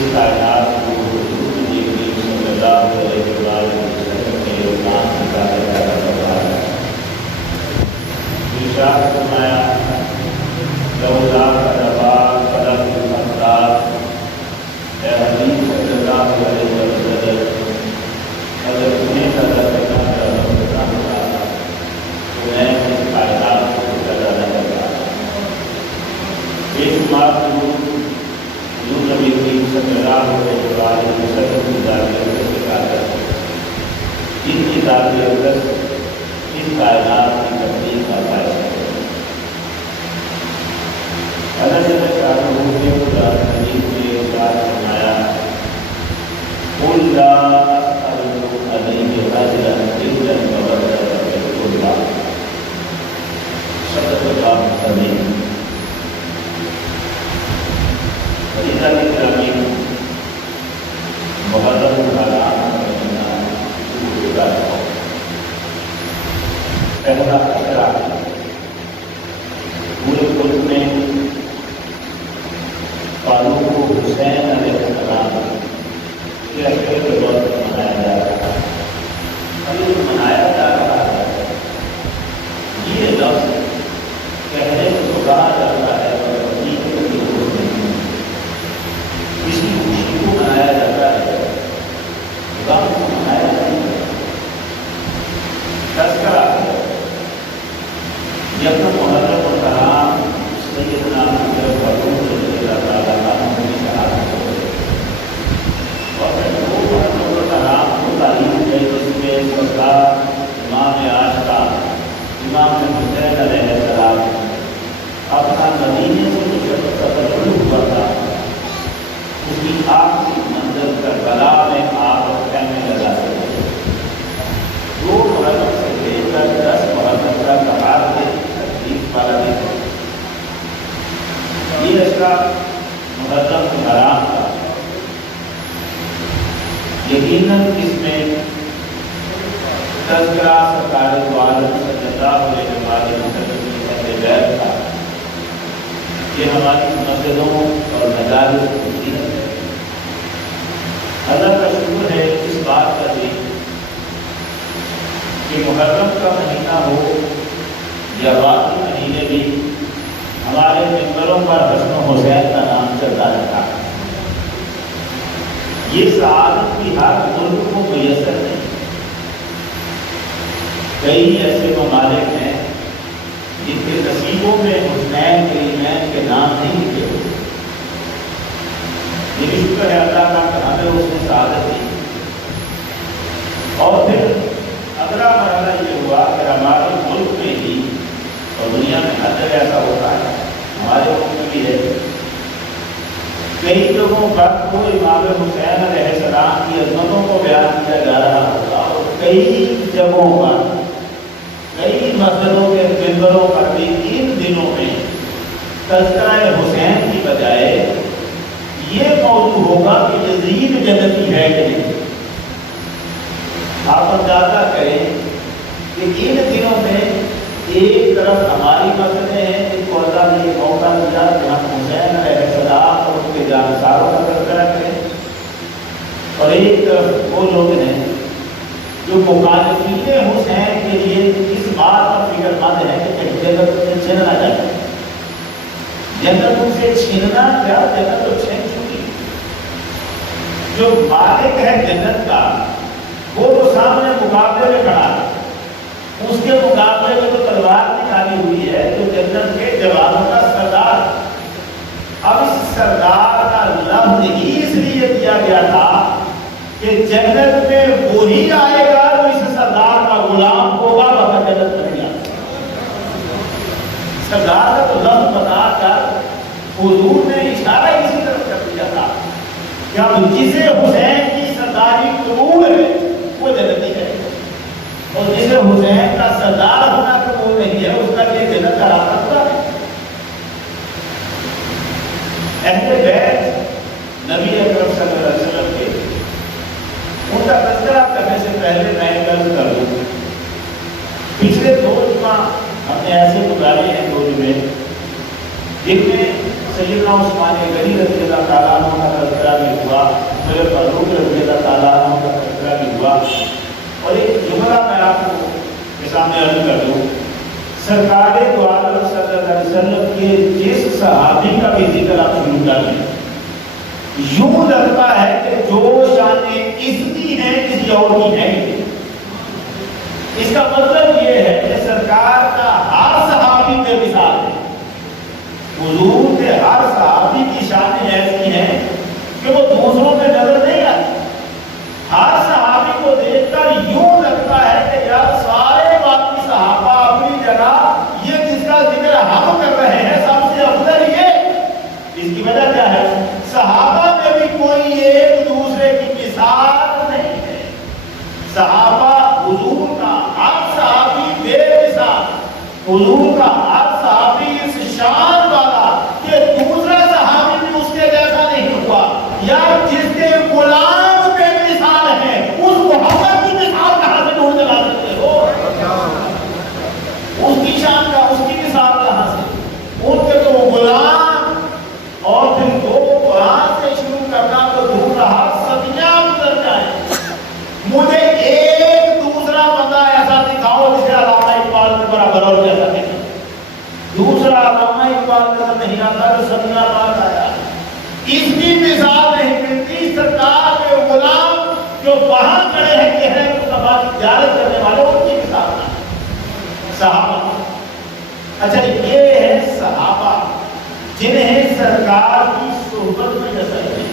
اس کائنات کو حضور نبی کریم صلی اللہ علیہ وسلم کے نام سے ظاہر کرتا ہے۔ ارشاد فرمایا لولا کتبا قلم المقدار، اے حبیب صلی اللہ علیہ وسلم اگر تمہیں قدر کرنا چاہتا تو میں اس کائنات کو پیدا نہ کرتا۔ بے شمار حضور نبی کریم صلی اللہ علیہ وسلم کی ذات اقدس سے کہا ہے، جن کی ذات اقدس اس کائنات کی تبدیل کا باعث ہے۔ اللہ جل شانہ نے قرآن مجید میں ارشاد فرمایا قل لا اسألکم علیہ اجرا الا المودۃ فی القربی، صدق اللہ العظیم۔ عزیزان گرامی، محرم الحرام کا مہینہ شروع ہو رہا ہے۔ پہلا اشرا پورے ملک میں فاروق حسین علیہ السلام کے اشرے کے وقت منایا جا رہا ہے۔ ابھی منایا جا رہا ہے، یہ لفظ کہنے کو کہا جاتا ہے اور حقیقت کی ضرورت نہیں، اسی خوشی کو منایا جاتا ہے، غم کو منایا نہیں ہے۔ تذکرہ ہے جب محرم الحرام سیدنا حضرت فاروق رضی اللہ تعالیٰ عنہ کی شہادت ہو گئی، اور وہ محرم الحرام کو تاریخ ہے جس میں سرکار امام عاشقہ امام حسین علیہ السلام اپنا مدینے سے جب تبدل ہوا تھا، اس کی آخری منزل کربلا میں آپ کہنے لگا تھے۔ 2 محرم سے لے کر 10 محرم کا کہار ہے تکلیف والا دن ہے۔ یہ اشرا محرم الحرام کا یقیناً اس میں تذکرہ سرکار دو عالم صلی اللہ علیہ وسلم کی اہل بیت کا، یہ ہماری مسجدوں اور مدارس ہوتی ہے۔ اللہ کا شکر ہے اس بات کا بھی کہ محرم کا مہینہ ہو یا باقی مہینے بھی ہمارے ممبروں پر حسن و حسین کا نام چلتا رہتا ہے۔ یہ سعادت بھی ہر ملک کو میسر نہیں۔ کئی ایسے ممالک ہیں جن کے نصیبوں میں حسنین کریمین کے نام نہیں لکھے ہوئے۔ یہ شکر ہے اللہ کا کہ ہمیں اس نے سعادت دی۔ اور پھر اگلا مرحلہ یہ ہوا کہ ہمارے ملک میں ہی، اور دنیا میں ہر جگہ ایسا ہوتا ہے، ہمارے ملک میں بھی ہے، کئی جگہوں پر تو امام حسین علیہ السلام کی عظمتوں کو بیان کیا جا رہا ہوگا، اور کئی جگہوں پر کئی مسجدوں کے ممبروں پر بھی ان دنوں میں تذکرہ حسین کی بجائے یہ موضوع ہوگا کہ یزید جنتی ہے کہ نہیں۔ آپ اندازہ کریں کہ ان دنوں میں ایک طرف ہماری مسجدیں ہیں جن کو اللہ نے یہ موقع دیا کہ ہم حسین علیہ السلام اور ان کے جانساروں کا تذکرہ کریں، اور ایک طرف وہ لوگ ہیں جو مخالفین حسین کے لیے اس بات پر فکر مند ہے کہ جنت سے چھیننا چاہیے۔ جنت ان سے چھیننا کیا، جنت تو چھین چکی۔ جو مالک ہے جنت کا وہ تو سامنے مقابلے میں کھڑا ہے، اس کے مقابلے میں تو تلوار نکالی ہوئی ہے جو جنت کے جوانوں کا سردار۔ اب اس سردار کا لفظ ہی اس لیے دیا گیا تھا کہ جنت میں وہی آئے گا جو اس سردار کا غلام ہوگا، ورنہ جنت نہیں آئے گا۔ سردار کا تو لفظ بتا کر حضور نے اشارہ اسی طرف کر دیا تھا کہ اب جسے حسین کی سرداری قبول ہے وہ جنتی ہے، اور جسے حسین کا سردار ہونا قبول نہیں ہے اس کا یہ جنت کا راستہ پورا ہے۔ اہل بیت نبی اکرم صلی اللہ علیہ وسلم کے ان کا تذکرہ کرنے سے پہلے میں عرض کر دوں، پچھلے 2 جمعہ ہم نے ایسے گزارے ہیں 2 جمعے جن میں سیدنا عثمان غنی رضی اللہ تعالیٰ عنہ کا تذکرہ بھی ہوا، صحابی کا بھی ذکر آپ شروع کر لیں. یوں لگتا ہے کہ جو شانیں اس کی ہیں کسی اور کی ہے نہیں. اس کا مطلب یہ ہے کہ سرکار کا ہر صحابی بے مثال ہے. حضور کے ہر صحابی کی شانیں ایسی ہیں کہ وہ دوسروں میں نظر نہیں آتی. ہر صحابی کو دیکھ کر یوں لگتا ہے کہ یار سارے باقی صحابہ اپنی جگہ، یہ جس کا ذکر ہم کر رہے ہیں سب سے افضل یہ. اس کی وجہ کیا ہے؟ صحابہ میں بھی کوئی ایک دوسرے کی مثال نہیں ہے. صحابہ حضور کا ہر صحابی بے مثال، حضور کا ہر صحابی اس شان والا کہ دوسرا صحابی بھی اس کے جیسا نہیں ہوا. یار جس کے غلام بے مثال ہے اس محمد کی مثال کہاں سے ڈھونڈ لا سکتے ہو؟ اس کی شان کا، اس کی مثال کہاں سے؟ ان کے تو غلام، اور پھر دو قرآن سے شروع کرنا تو دور رہا صدیاں گزر جائیں. مجھے ایک دوسرا بندہ ایسا دکھاؤ جسے علامہ اقبال کے برابر اور جیسا نہیں. دوسرا علامہ اقبال نظر نہیں آتا جو صدیاں بعد آیا. اس کی مثال نہیں ملتی. سرکار کے غلام جو وہاں کھڑے ہیں کہ ہیں مصطفیٰ کی زیارت کرنے والے، ان کی مثال ہے صحابہ. اچھا یہ ہے صحابہ جنہیں سرکار کی صحبت میں نظر ہے،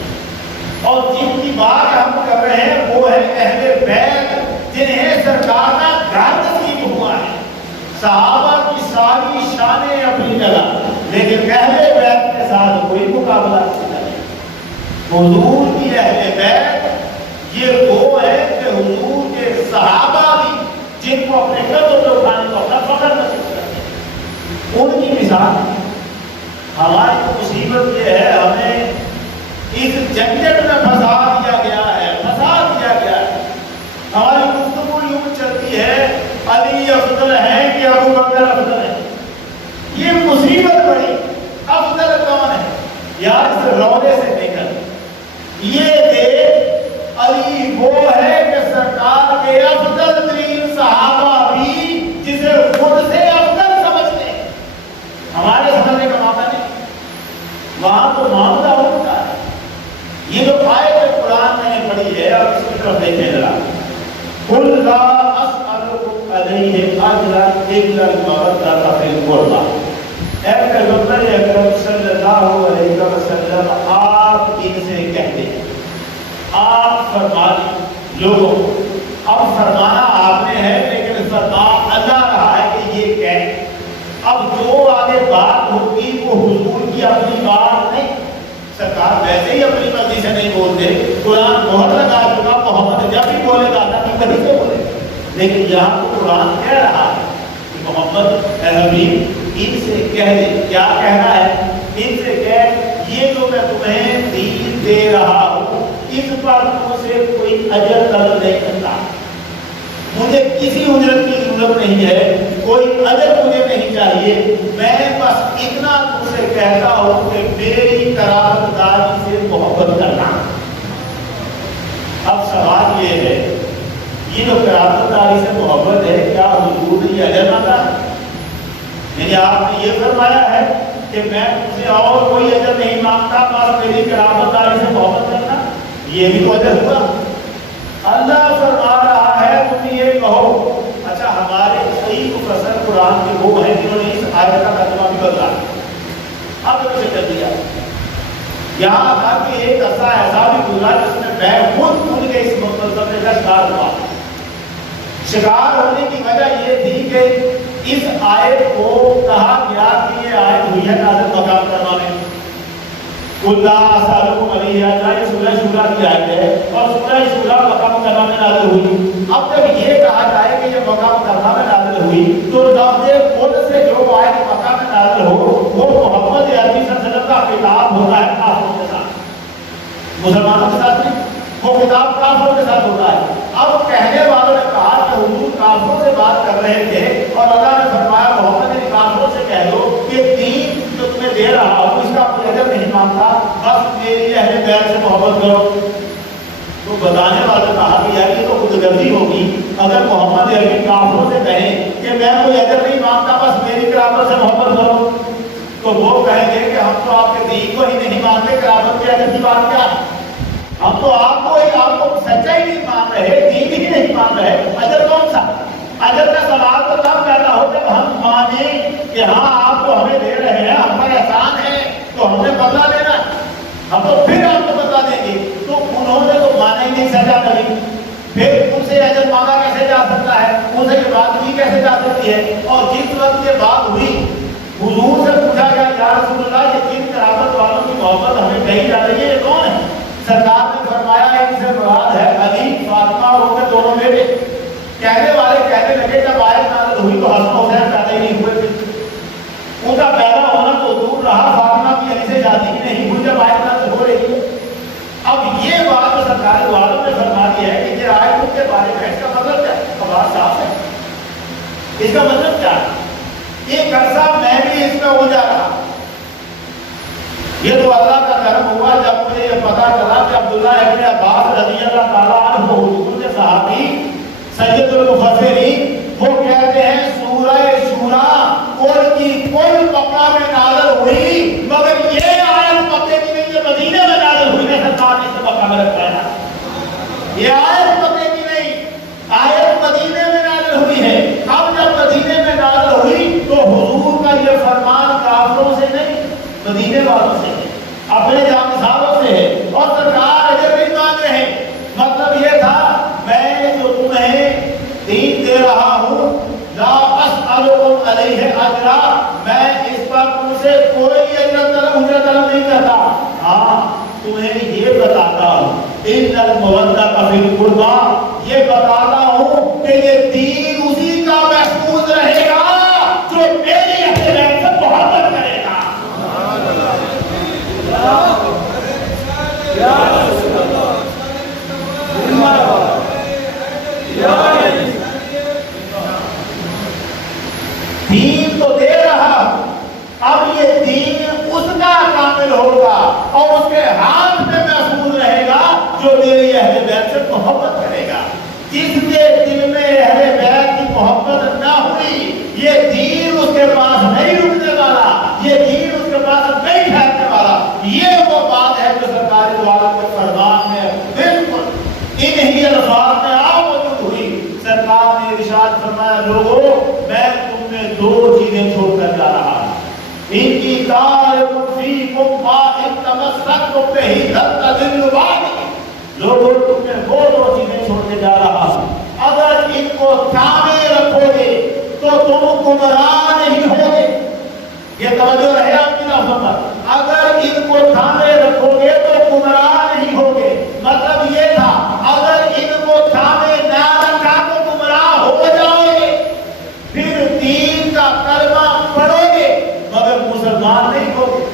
اور جن کی بات ہم کر رہے ہیں وہ ہے اہل بیت جنہیں سرکار کا گھر نصیب ہوا ہے. صحابہ کی ساری شانیں اپنی جگہ، لیکن اہل بیت کے ساتھ کوئی مقابلہ نہیں. حضور کی اہل بیت یہ وہ ہے کہ حضور کے صحابہ بھی جن کو اپنے قدر پہ اٹھانے کو اپنا فخر نصیب کرتے ہیں، ان کی مثال. ہماری مصیبت یہ ہے ہمیں اس جنجٹ میں پھنسا دیا گیا ہے، پھنسا دیا گیا ہے. ہماری گفتگو یوں چلتی ہے علی افضل ہے کہ ابو بکر افضل ہے. یہ مصیبت بڑی. افضل کون ہے یار؟ اس رولے سے نکل یہ دیکھ علی وہ ہے کہ سرکار کے افضل ترین صحابہ بھی جسے خود سے افضل سمجھتے ہیں. ہمارے سمجھنے کا معاملہ نہیں، وہاں تو معاملہ ہوتا ہے. یہ جو آیت قرآن میں نے پڑھی ہے، آپ اس کی طرف دیکھیں ذرا. قُلْ لَا أَسْأَلُكُمْ عَلَيْهِ أَجْرًا إِلَّا الْمَوَدَّةَ فِي الْقُرْبَى. اے پیغمبر اکرم صلی اللہ علیہ وسلم آپ ان سے کہتے ہیں، آپ فرما لوگوں. اب فرمانا آپ نے ہے لیکن فرما اللہ رہا ہے کہ یہ کہیں. اب جو آگے بات ہوگی وہ حضور کی اپنی بات نہیں. سرکار ویسے ہی اپنی مرضی سے نہیں بولتے. قرآن مہر لگا چکا، محمد جب بھی بولے گا اللہ کی مرضی سے بولے. لیکن یہاں تو قرآن کہہ رہا ہے کہ محمد اے حبیب ان سے کہہ دے. کیا کہنا ہے؟ ان سے کہہ یہ جو میں تمہیں دین دے رہا ہوں اس پر تم سے کوئی اجر طلب نہیں کرتا. مجھے کسی اجرت کی ضرورت نہیں ہے، کوئی اجر مجھے نہیں چاہیے. میں بس اتنا تم سے کہتا ہوں کہ میری قرابت داری سے محبت کرنا. اب سوال یہ ہے، یہ جو قرابت داری سے محبت ہے کیا حضور نے یہ اجر مانگا؟ یعنی آپ نے یہ فرمایا ہے کہ میں تم سے اور کوئی اجر نہیں مانگتا، بس میری قرابت داری سے محبت کرنا. یہ بھی تو اجر ہوا. اللہ فرما رہا ہے تم یہ کہو. اچھا ہمارے کئی مفسر قرآن کے وہ ہیں جنہوں نے اس آیت کا ترجمہ بھی بدلا. اب اسے کر دیا یہاں تھا کہ ایک عرصہ ایسا بھی گزرا جس میں میں خود کے اس مفسر کا شکار ہوا. شکار ہونے کی وجہ یہ تھی کہ اس آیت کو کہا گیا کہ یہ آیت ہوئی ہے نازل مقام کرما میں. اللہ اسالکم علیہ اجرا، یہ سورہ شورا کی آیت ہے اور سورہ شورا مقام کرما میں نازل ہوئی. اب جب یہ کہا جائے کہ یہ مقام کرما میں نازل ہوئی تو لفظ خود سے جو آیت مقام میں نازل ہو وہ محمد عربی صلی اللہ علیہ وسلم کا خطاب ہوتا ہے کافروں کے ساتھ، مسلمانوں کے ساتھ نہیں. وہ خطاب کافروں کے ساتھ ہوتا ہے. اب کہنے والوں نے کہا کہ حضور کافروں سے بات کر رہے تھے اور اللہ نے فرمایا محمد نے کافروں سے کہہ دو کہ دین جو تمہیں دے رہا ہوں اس کا کوئی اجر نہیں مانگتا، بس میری اہل بیت سے محبت کرو. تو بتانے والے کہا کہ یار یہ تو خود غرضی ہوگی. اگر محمد عربی کافروں سے کہیں کہ میں کوئی اجر نہیں مانگتا بس میری قرابت سے محبت کرو تو وہ کہیں گے کہ ہم تو آپ کے دین کو ہی نہیں مانتے، قرابت کے اجر کی بات کیا ہے؟ ہم تو آپ کو سچائی نہیں مان رہے، دین ہی نہیں مان رہے، اجر کون سا؟ اجر کا سوال تو تب پیدا ہو جب ہم مانیں کہ ہاں آپ کو ہمیں دے رہے ہیں، ہم پر احسان ہے تو ہمیں بدلہ دینا ہے، ہم تو پھر آپ کو بدلہ دیں گے۔ تو انہوں نے تو مانا ہی نہیں سزا کبھی، پھر ان سے اجر مانگا کیسے جا سکتا ہے، ان سے یہ بات کی کیسے جا سکتی ہے؟ اور جس وقت یہ بات ہوئی حضور سے پوچھا گیا یا رسول اللہ یہ جن قرابت والوں کی محبت ہمیں کہی جا رہی ہے یہ کون ہے؟ سرکار نے فرمایا ان سے مراد ہے علی فاطمہ اور ان کے دونوں بیٹے۔ کہنے والے کہنے لگے جب آیت نازل ہوئی تو حسن حسین پیدا ہی نہیں ہوئے تھے، ان کا پیدا ہونا تو دور رہا، فاطمہ کی علی سے شادی ہی نہیں ہوئی جب آیت نازل ہو رہی ہے۔ اب یہ بات تو سرکار والوں نے فرما دی ہے کہ یہ آیت ان کے بارے میں، اس کا مطلب کیا ہے؟ بات صاف ہے، اس کا مطلب کیا ہے؟ ایک عرصہ میں بھی اس میں الجھا رہا، یہ تو اللہ کا کرم ہوا جب مجھے یہ پتا چلا کہ عبداللہ ابن عباس رضی اللہ تعالیٰ عنہ حضور کے صحابی سید المفسرین وہ کہتے ہیں سورہ شورا ان کی کل مکہ میں نازل ہوئی مگر یہ آیت مکے کی نہیں، یہ مدینے میں نازل ہوئی ہے، سرکار نے اسے مکہ میں رکھا ہے۔ یہ آیت مکے کی نہیں، آیت مدینے میں نازل ہوئی ہے۔ اب جب مدینے میں نازل ہوئی تو حضور کا یہ فرمان کافروں سے نہیں مدینے والوں سے ہے، اپنے جانساروں سے ہے، اور سرکار اجر نہیں مانگ رہے۔ مطلب یہ تھا میں جو تمہیں دین دے رہا ہوں لا اسألکم علیہ اجرا، میں اس پر تم سے کوئی اجرت طلب نہیں کرتا، ہاں تمہیں یہ بتاتا ہوں ان المودۃ فی القربی، یہ بتاتا ہوں کہ یہ دین اسی کا محفوظ رہے گا جو میری اہل بیت سے محبت کرے گا۔ دین تو دے رہا، اب یہ دین اس کا کامل ہوگا اور اس کے ہاتھ میں محفوظ رہے گا جو میری اہل بیت سے محبت کرے گا۔ جس کے دل میں اہل بیت کی محبت نہ ہوئی یہ دین اس کے پاس نہیں رکنے والا، یہ دین اس کے پاس نہیں ٹھہرنے والا۔ یہ وہ بات ہے جو سرکار دواروں کے فرمان میں بالکل انہی الفاظ میں موجود ہوئی۔ سرکار نے ارشاد فرمایا لوگوں میں تم میں دو چیزیں چھوڑ کر جا رہا ہوں، ان کی تارکم فیکم ما ان تمسکتم بہ لن تضلوا بعدی، لوگوں تم میں وہ دو چیزیں چھوڑ کے جا رہا ہوں، اگر ان کو تھامے رکھو گے تو تم گمراہ نہیں ہوگے۔ یہ توجہ رہے آپ کی لفظوں پر، اگر ان کو تھامے رکھو گے تو گمراہ نہیں ہوگے۔ مطلب یہ تھا اگر ان کو تھامے نہ رکھا تو گمراہ ہو جاؤ گے، پھر دین کا کلمہ پڑھو گے مگر مسلمان نہیں ہوگے۔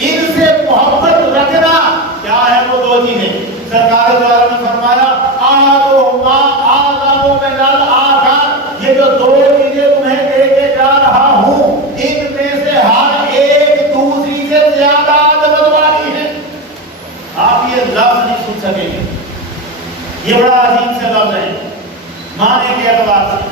ان سے محبت رکھنا کیا ہے وہ دو چیزیں؟ سرکار دوارا نے فرمایا آدھو میں لال آخر، یہ جو دو چیزیں تمہیں دے کے جا رہا ہوں ان میں سے ہر ایک دوسری سے زیادہ عظمت والی ہے۔ آپ یہ لفظ نہیں سن سکیں گے، یہ بڑا عظیم سے لفظ ہے معنی کے اعتبار سے۔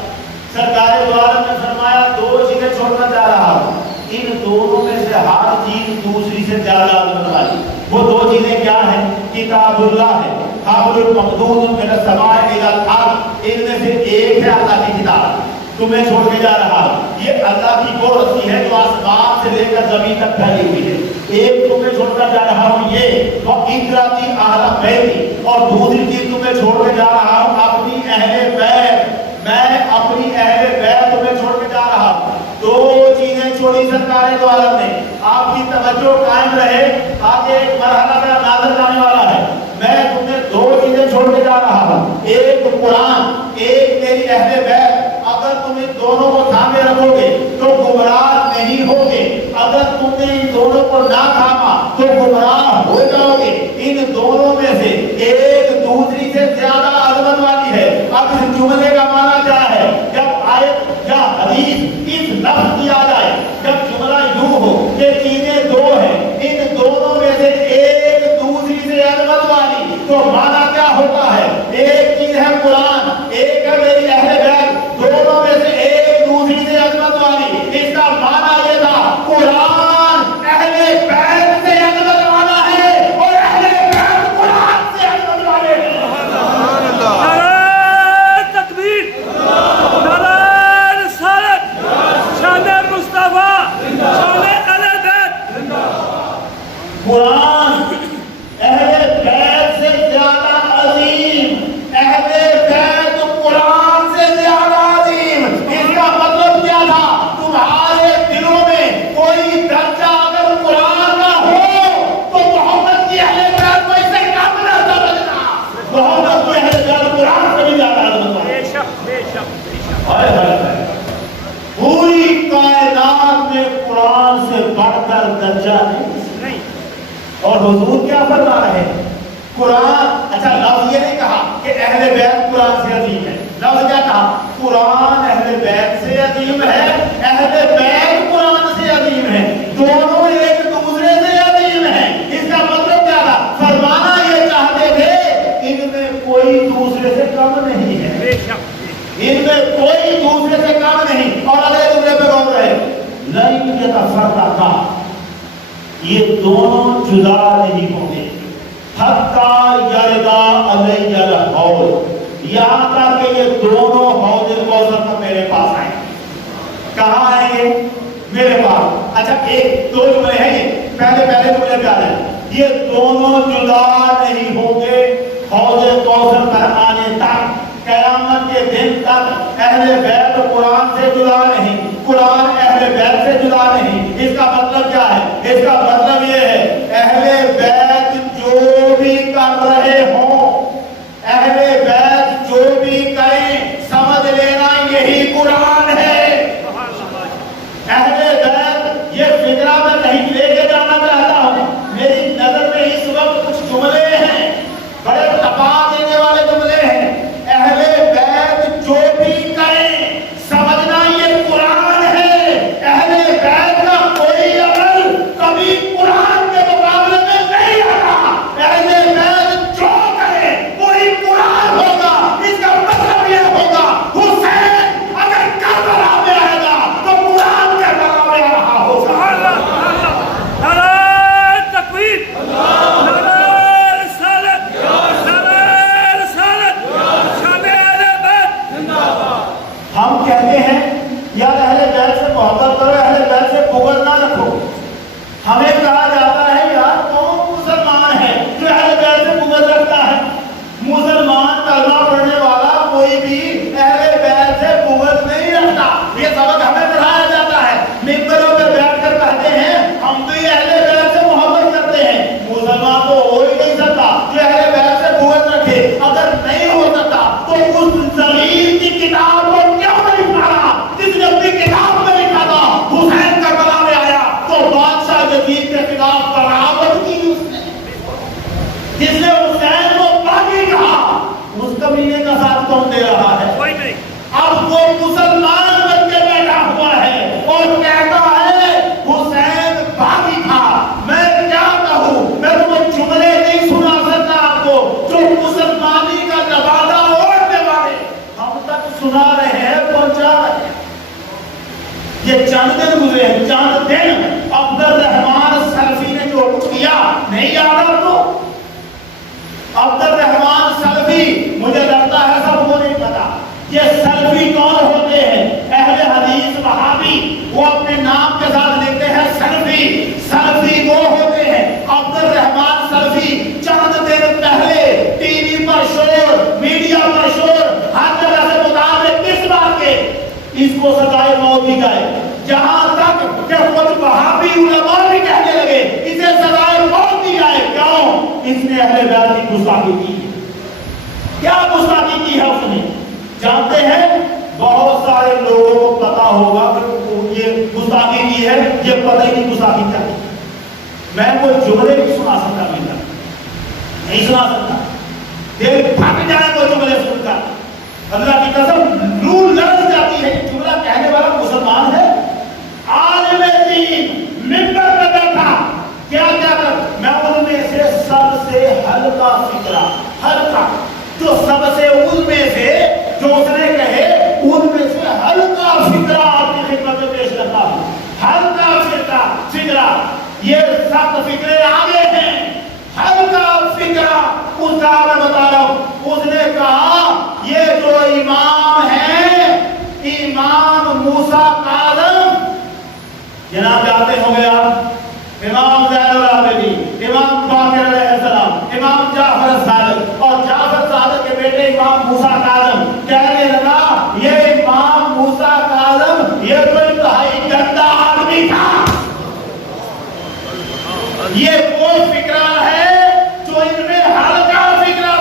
سرکار دوارا نے فرمایا دو چیزیں چھوڑنا جا رہا ہوں، ان دونوں میں سے ہر چیز دوسری سے زیادہ عظمت والی۔ وہ دو چیزیں کیا ہیں؟ کتاب اللہ ہے، حبل الممدود من السماء الى الارض، ان میں سے ایک ہے اللہ کی کتاب، تمہیں چھوڑ کے جا رہا ہوں، یہ اللہ کی وہ رسی ہے جو آسمان سے لے کر زمین تک پھیلی ہوئی ہے۔ ایک تمہیں چھوڑ کر جا رہا ہوں یہ وَإِنْرَتِي أَهْلَ بَيْتِي، اور دوسری چیز تمہیں چھوڑ کے جا رہا ہوں اپنی اہل بیت، میں اپنی اہل بیت تمہیں چھوڑ کے جا رہا ہوں۔ دو چیزیں چھوڑی سرکار دو عالم نے، آپ کی توجہ قائم رہے، آگے ایک مرحلہ کا نازل جانے والا ہے۔ میں تمہیں دو چیزیں چھوڑ کے جا رہا ہوں، ایک قرآن، ایک میری اہل بیت، اگر تم ان دونوں کو تھامے رکھو گے تو گمراہ نہیں ہوگے، اگر تم نے ان دونوں کو نہ تھاما تو گمراہ ہو جاؤ گے۔ ان دونوں میں سے ایک دوسری سے زیادہ عظمت والی ہے۔ اب اس جملے کا معنی کیا ہے؟ جب آیت یا حدیث اس لفظ کی آ جائے، جب جملہ یوں ہو کہ چیزیں دو ہیں، ان دونوں میں سے ایک دوسری سے عظمت والی، تو معنی کیا ہوتا ہے؟ ایک چیز ہے قرآن، ایک ہے میری اہل بیت، دونوں میں سے ایک دوسری سے عظمت والی۔ اس کا معنی یہ تھا قرآن درجہ نہیں. اور حضور کیا فرما رہے ہیں؟ قرآن، اچھا لفظ یہ نہیں کہا کہ اہل بیت قرآن سے عظیم ہے، لفظ کیا کہا؟ قرآن اہل بیت سے عظیم ہے، اہل بیت قرآن سے عظیم ہے، دونوں ایک دوسرے سے عظیم ہیں. اس کا مطلب کیا تھا؟ فرمانا یہ چاہتے تھے ان میں کوئی دوسرے سے کم نہیں ہے، ان میں کوئی دوسرے سے کم نہیں. اور اگلے جملے پہ غور رہے، لن یتفرقا، یہ دونوں جدا نہیں ہوں گے، حتی یردا علی الحوض، یہاں تک کہ یہ دونوں حوض کوثر پر میرے پاس آئیں. کہاں آئیں گے؟ میرے پاس. اچھا ایک دو جملے ہیں، یہ پہلے جملے پہ آ رہے ہیں، یہ دونوں جدا نہیں ہوں گے حوض کوثر پر آنے تک، قیامت کے دن تک. اہل بیت قرآن سے جدا نہیں، قرآن اہل بیت سے جدا نہیں. اس کا مطلب کیا ہے؟ اس کا مطلب یہ ہے اہل بیت جو بھی کر رہے ہوں، اہل بیت جو بھی کریں، سمجھ لینا یہی قرآن ہے. اہل بیت، یہ فکرہ میں کہیں لے کے جانا چاہتا ہوں. میری نظر میں اس وقت کچھ جملے ہیں بڑے تپا دینے والے جملے ہیں. اہل بیت جو بھی کریں، سمجھنا یہ قرآن ہے. اہل بیت کا کوئی عمل کبھی قرآن کے مقابلے میں نہیں آتا. اہل بیت جو کرے وہی قرآن ہوگا. اس کا مطلب یہ ہوگا حسین اگر کربلا میں آئے گا تو قرآن کربلا میں آ رہا ہوگا. ہم کہتے ہیں یار اہل بیت سے محبت کرو، اہل بیت سے بغض نہ رکھو. ہمیں کہا جاتا ہے یار کون مسلمان ہے جو اہل بیت سے بغض رکھتا ہے؟ مسلمان کلمہ پڑھنے والا کوئی بھی اہل بیت سے بغض نہیں رکھتا. یہ سبق ہمیں پڑھایا جاتا ہے. ممبروں پہ بیٹھ کر کہتے ہیں ہم بھی اہل بیت سے محبت کرتے ہیں. مسلمان تو ہو ہی نہیں سکتا جو اہل بیت سے بغض رکھے. اگر نہیں ہو سکتا تو اس زمین کی کتاب کو کیوں نہیں پڑھا جس نے اپنی کتاب میں لکھا تھا حسین کربلا میں آیا تو بادشاہ یزید کے خلاف بغاوت کی اس نے، جس نے حسین کو باغی کہا. اس قبیلے کا ساتھ کون دے رہا ہے؟ کوئی نہیں. اب وہ مسلمان بن کے بیٹھا ہوا ہے اور کہتا ہے حسین باغی تھا. میں کیا کہوں؟ میں تمہیں جملے نہیں سنا سکتا آپ کو جو مسلمانی کا نوازا اوڑھنے والے ہم تک سنا رہے ہیں، پہنچا رہے ہیں. یہ چند دن گزرے ہیں، چند دن عبد الرحمان سلفی نے جو کچھ کیا نہیں یاد آپ کو؟ عبد الرحمان سلفی، مجھے لگتا ہے سب کو نہیں پتا یہ سلفی کون ہوتے ہیں. اہل حدیث وہابی وہ اپنے نام کے ساتھ لکھتے ہیں سلفی. سلفی وہ ہوتے ہیں. عبد الرحمان سلفی چند دن پہلے ٹی وی پر شور، میڈیا پر شور، ہر جگہ سے مطابق کس بات کے؟ اس کو سزائے موت بھی گئے، جہاں تک کہ خود وہابی علماء بھی کہنے لگے اسے سزائے موت دی جائے. کیوں؟ اس نے اہل بیت کی گستاخی کی. کیا گستاخی کی ہے اس نے؟ جانتے ہیں بہت سارے لوگوں کو پتا ہوگا کہ یہ گستاخی کی ہے، یہ پتہ ہی نہیں گستاخی کیا کی. میں کوئی جملے نہیں سنا سکتا، نہیں سنا سکتا. دل پھٹ جائے کوئی جملے سن کر، اللہ کی قسم روح لرز جاتی ہے. جملہ کہنے والا مسلمان ہے، عالم دین، ممبر پہ بیٹھا، کیا کر میں ان میں سے سب سے ہلکا فکرہ، ہلکا جو سب سے ان میں سے جو اس نے کہے ان میں سے ہلکا فکرہ آپ کی خدمت میں پیش کرتا ہوں. ہلکا فکرہ یہ سخت فکرے آگے ہیں. ہلکا فکرہ اس کا میں بتا رہا ہوں. اس نے کہا یہ جو امام ہیں، امام موسیٰ کاظم، جناب جانتے ہوں گے آپ، امام زین العابدین، امام باقر علیہ السلام، امام جعفر صادق، اور جعفر صادق کے بیٹے امام موسیٰ کاظم کہنے لگا یہ امام موسیٰ کاظم یہ تو انتہائی گندا آدمی تھا. یہ وہ فکرہ ہے جو ان میں ہلکا فکرہ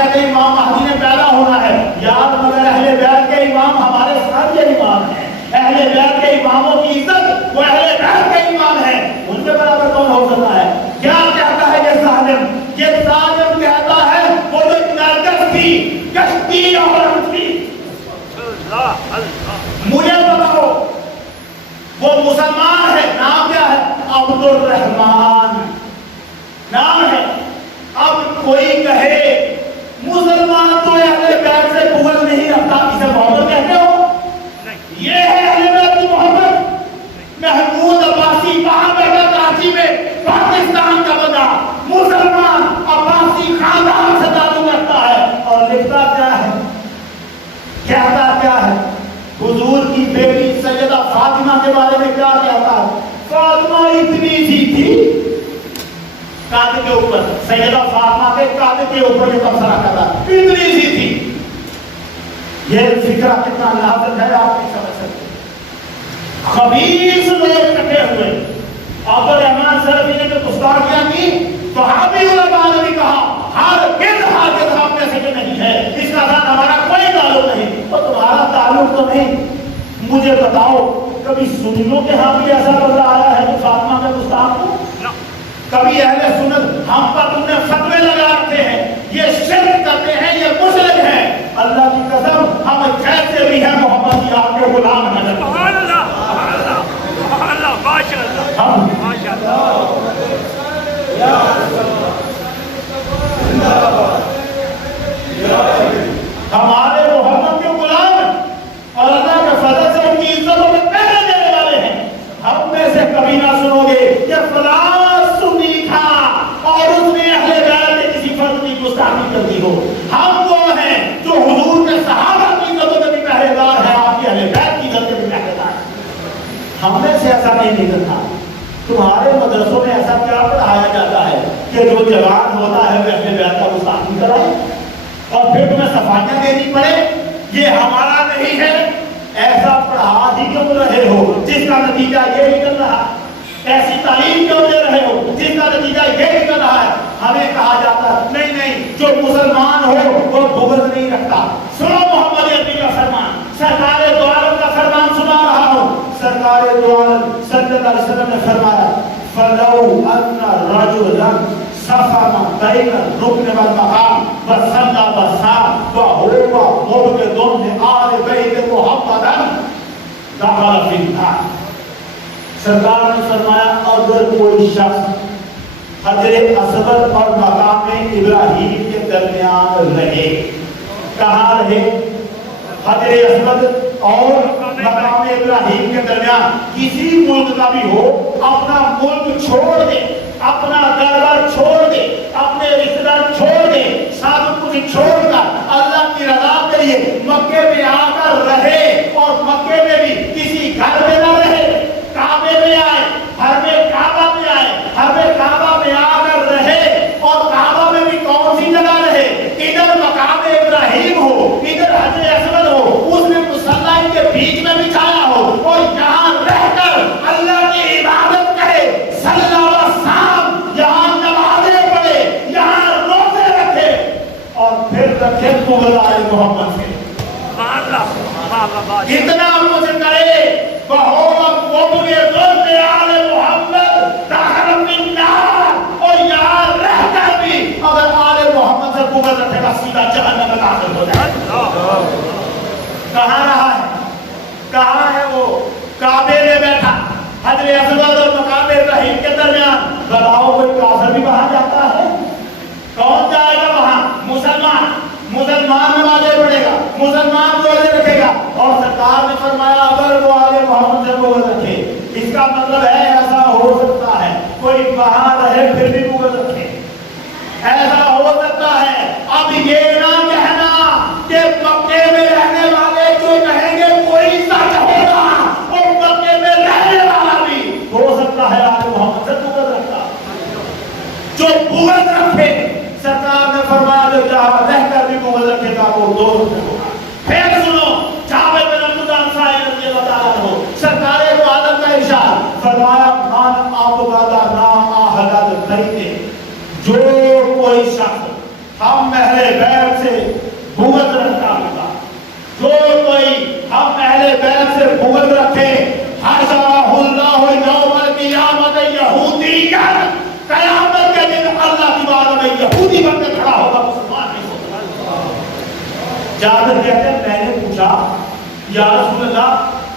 کہتے ہیں امام مہدی نے پیدا ہونا ہے. یار مگر اہل بیت کے امام ہمارے سارے امام ہیں. اہل بیت کے اماموں کی عزت وہ اہل بیت کے امام ہیں. ان کے برابر کون ہو سکتا ہے؟ کیا کہتا ہے یہ ظالم؟ یہ ظالم کہتا ہے وہ جو نرگس تھی کشتی اور تھی. مجھے بتاؤ وہ مسلمان ہے، نام کیا ہے؟ عبد الرحمان نام ہے. اب کوئی کہے مسلمان تو اہل بیت سے بغض نہیں رکھتا، اسے محبت کہتے ہو؟ یہ ہے اہل بیت کی محبت. محمود عباسی کہاں بیٹھا؟ کراچی میں، پاکستان کا بندہ، مسلمان، عباسی خاندان سے تعلق رکھتا ہے، اور لکھتا کیا ہے، کہتا کیا ہے؟ حضور کی بیٹی سیدہ فاطمہ کے بارے میں کیا کہتا ہے؟ فاطمہ اتنی سی تھی قد کے اوپر، سیدہ فاطمہ کے قد کے اوپر یہ تبصرہ کرتا ہے، اتنی سی تھی. یہ فکرہ کتنا نازک ہے آپ نہیں سمجھ سکتے. خبیث لوگ اکٹھے ہوئے. عبد الرحمان سلفی نے جو گستاخیاں کی، صحابی علماء نے بھی کہا ہرگز ہم میں سے نہیں ہے، اس کا ساتھ ہمارا کوئی تعلق نہیں. اور تمہارا تعلق تو نہیں. مجھے بتاؤ کبھی سنیوں کے ہاں بھی ایسا بندہ آیا ہے کہ فاطمہ کے گستاخ کو؟ کبھی اہل سنت ہم پر تم نے فتوے لگا رکھے ہیں، یہ شرک کرتے ہیں، یہ مشرک ہیں. اللہ کی قسم ہم جیسے بھی ہیں محمد کی آپ کے غلام ہیں. سبحان اللہ، سبحان اللہ، ماشاء اللہ، ماشاء اللہ. ہمارے محمد کے غلام اور اللہ کے فضل سے ان کی عزتوں میں پہلے دینے والے ہیں. ہم میں سے کبھی نہ سنو گے کہ فلاں سنی تھا اور اس نے اہل بیت کے کسی فرد کی گستاخی کر دی ہو. ہم وہ ہیں جو حضور کے صحابہ کی عزتوں کے بھی پہرے دار ہیں، آپ کی اہل بیت کی عزت کے بھی پہرے دار ہیں. ہم میں سے ایسا نہیں نکلتا. تمہارے مدرسوں میں ایسا کیا پڑھایا جاتا ہے کہ جو جوان ہوتا ہے وہ اہل بیت کا گستاخی کرائے اور پھر تمہیں صفائیاں دینی پڑے؟ یہ ہمارا نہیں ہے. ایسا پڑھا ہی کیوں رہے ہو جس کا نتیجہ یہ نکل رہا؟ ایسی تعلیم کیوں دے رہے ہو جس کا نتیجہ یہ نکل رہا ہے؟ ہمیں کہا جاتا ہے نہیں نہیں، جو مسلمان ہو وہ بغض نہیں رکھتا. سنو محمد عربی کا فرمان، سرکار دو عالم کا فرمان سنا رہا ہوں. سرکار دو عالم صلی اللہ علیہ وسلم نے فرمایا فَلَوْ أَنَّ رَجُلًا صَفَمَ بَيْنَ الرُّكْنِ وَالْمَقَامِ وَصَلَّى وَصَامَ وَهُوَ مُبْغِضٌ لِآلِ بَيْتِ مُحَمَّدٍ دَخَلَ فِي النَّارِ. سرکار نے فرمایا اگر کوئی شخص حجر اسود اور مقام ابراہیم کے درمیان رہے، کہاں رہے؟ حجر اسود اور مقام ابراہیم کے درمیان، کسی ملک کا بھی ہو، اپنا ملک چھوڑ دے، اپنا گھر چھوڑ دے، اپنے رشتہ دار چھوڑ دے، سب کچھ چھوڑ کر اللہ کی رضا کے لیے مکے میں آ کر رہے، اور مکے میں بھی کسی گھر میں نہ رہے، کعبے میں آئے، ہر میں کعبہ میں آئے، ہر میں کعبہ میں آ کر رہے، اور کعبہ میں بھی کون سی جگہ رہے؟ ادھر مقام ابراہیم ہو، ادھر حجر اسود ہو، اس میں مصلی ان کے بیچ میں بچھایا ہو، اور یہاں رہ کر اللہ کی عبادت کرے، صلی اللہ وسلم، یہاں نمازیں پڑھے، یہاں روزے رکھے، اور پھر رکھے بغض آل محمد سے. اتنا کچھ کرے بہت مبغض لآل محمد دخل فی النار، اور یہاں رہ کر بھی اگر آل محمد سے بغض رکھے گا سیدھا جہنم میں داخل ہو جائے. کہاں رہا ہے؟ کہاں ہے وہ؟ کعبے میں بیٹھا، حجر اسود اور مقام ابراہیم کے درمیان. بتاؤ کوئی کافر بھی وہاں جاتا ہے؟ کون جائے گا وہاں؟ مسلمان. مسلمان نمازیں پڑھے گا، مسلمان روزے رکھے گا، اور سرکار نے فرمایا اگر وہ آل محمد سے بغض رکھے، اس کا مطلب ہے ایسا ہو سکتا ہے کوئی وہاں رہے پھر بھی بغض رکھے، ایسا ہو سکتا ہے. اب یہ نہ کہنا کہ مکے میں رہنے والے جو کہیں گے وہی سچ ہوگا، اور مکے میں رہنے والا بھی ہو سکتا ہے آل محمد سے بغض رکھتا. جو بغض رکھے، سرکار نے فرمایا جو جہاں رہ کر بھی بغض رکھے گا وہ دوست ہوگا. پھر سنو جابر بن عبد اللہ انصاری رضی اللہ تعالیٰ عنہ، سرکار دو عالم کا ارشاد فرمایا من ابغض ما اهل البیت، جو کوئی شخص ہم اہل بیت سے بغض رکھتا ہوگا، جو کوئی ہم اہل بیت سے بغض رکھے، حشرہ اللہ یوم القیامت یہودیا، قیامت کے دن اللہ کی بارگاہ میں یہودی بن کے کھڑا ہوگا، مسلمان نہیں ہوگا۔ جابر کہتے ہیں میں نے پوچھا یا رسول اللہ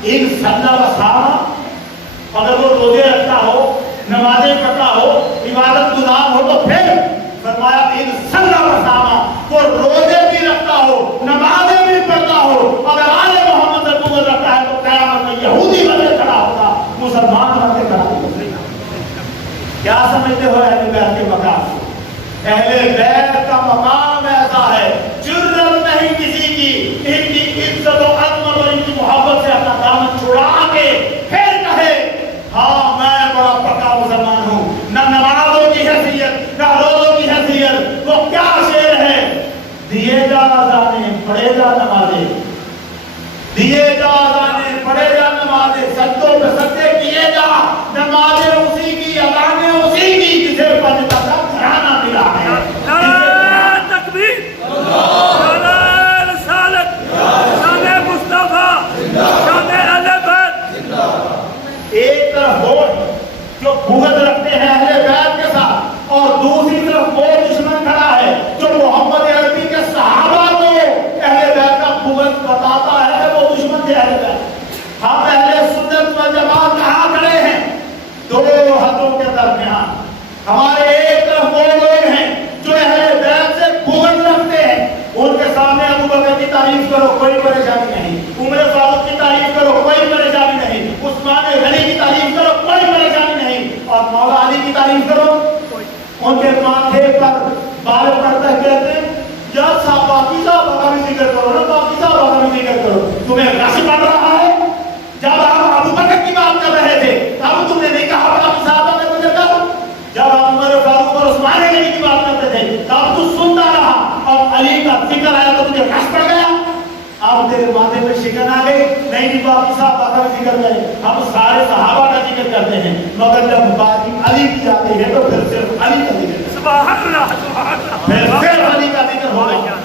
ایک صلی وسلم اگر وہ روزے رکھتا ہو، نمازیں پڑھتا ہو، عبادت گزار ہو تو پھر فرمایا ان صلی وسلم وہ روزے بھی رکھتا ہو، نمازیں بھی پڑھتا ہو، اگر آل محمد سے بغض رکھتا ہے تو قیامت میں یہودی بن کے کھڑا ہوگا، مسلمان بن کے کھڑا ہوگا۔ کیا سمجھتے ہو اہل بیت کے مقام سے؟ اہل بیت کا مقام ایسا ہے، جرت نہیں کسی کی ان کی عزت و عظمت اور ان کی محبت سے اپنا دامن چھڑا کے پھر کہے ہاں میں بڑا پکا مسلمان ہوں، نہ نمازوں کی حیثیت نہ روزوں کی حیثیت، وہ کیا شعر ہے، دیے جا اذانیں پڑھے جا نمازیں، دیے جا اذانیں پڑھے جا نمازیں، سجدوں پہ سجدے کیے جا، نمازیں اسی کی اذانیں اسی کی جسے پنجتہ کا گھرانہ ملا ہے۔ نعرہ تکبیر، نعرہ رسالت، شان مصطفیٰ، شان اہل بیت۔ ایک طرف وہ جو بغض رکھتے ہیں اہل بیت کے ساتھ، اور دوسری طرف وہ دشمن کھڑا ہے جو محمد عربی کے صحابہ کو اہل بیت کا بغض بتاتا ہے کہ وہ دشمن تھے اہل بیت۔ ہم اہل سنت و جماعت کہاں کھڑے ہیں؟ دو حدوں کے درمیان۔ ہمارے ایک طرف وہ لوگ ہیں جو اہل بیت سے بغض رکھتے ہیں، ان کے سامنے ابو بکر کی تعریف کرو کوئی پریشانی نہیں، عمر فاروق کی تعریف کرو کوئی پریشانی نہیں، عثمان غنی کی تعریف کرو کوئی پریشانی نہیں، اور مولا علی کی تعریف کرو ان کے ماتھے پر بال پڑتا ہے، کہتے ہیں یار صاحب باقی صاحب کا بھی ذکر کرو نا، باقی صاحب کا بھی ذکر کرو، تمہیں رش پڑ رہا ہے؟ جب آپ ابو بکر کی بات کر رہے تھے تب تم نے نہیں کہا باقی صاحب کا ذکر کرو، جب آپ عمر فاروق اور عثمان غنی کی بات کرتے تھے تب تو سنتا رہا، اور علی کا ذکر آیا تو تجھے رش پڑ گیا، اب تیرے ماتھے پہ شکن آ گئی، نہیں باقی صاحب کا بھی ذکر کریں، ہم سارے صحابہ کا ذکر کرتے ہیں، مگر جب بات علی کی جاتی ہے تو پھر صرف علی کا ذکر، سبحان اللہ، سبحان اللہ، پھر صرف علی کا ذکر ہوگا،